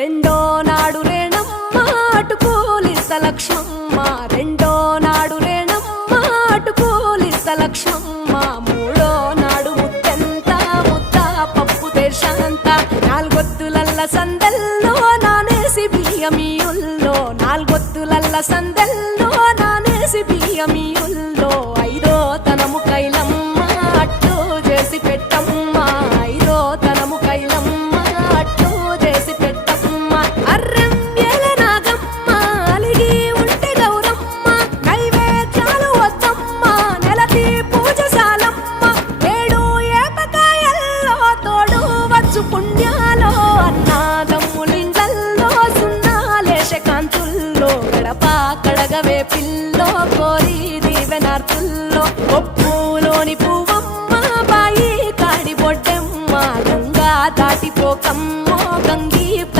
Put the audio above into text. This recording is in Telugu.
రెండో నాడు రేణమ్మ అటు పూలిస్త లక్ష్మమ్మ, రెండో నాడు రేణమ్మ అటు పూలిస్త లక్ష్మమ్మ, మూడో నాడు ముత్తెంత ముద్ద పప్పు దేశంత, నాలుగొత్తులల్ల సందెల్లో నానేసి బియ్యమియుల్లో, నాలుగొత్తులల్ల సందెల్లో నానేసి బియ్యమియుల్లో, ఐదో తనము కైలమ్మ అట్టు చేసి పెట్టమ్మ, ఐదో తనము కైలమ్మ అట్టు చేసి పెట్టమ్మ, అర్రెం ఏల నాగమ్మ అలిగి ఉంటే గౌరమ్మ, నైవేద్యాలు వద్దమ్మ నెలకి పూజశాలమ్మ, ఏడు ఏపకాయల్లో తోడు వచ్చు పుణ్యాలో, అన్నాదమ్ములిండ్లల్లో సున్నాలేశ కాంతుల్లో, గడప కడగవే పిల్లో కోరి దీవెనార్తుల్లో, ఒప్పులోని పువ్వమ్మ బాయి కాడి బొడ్డెమ్మ, గంగా దాటిపోకమ్మ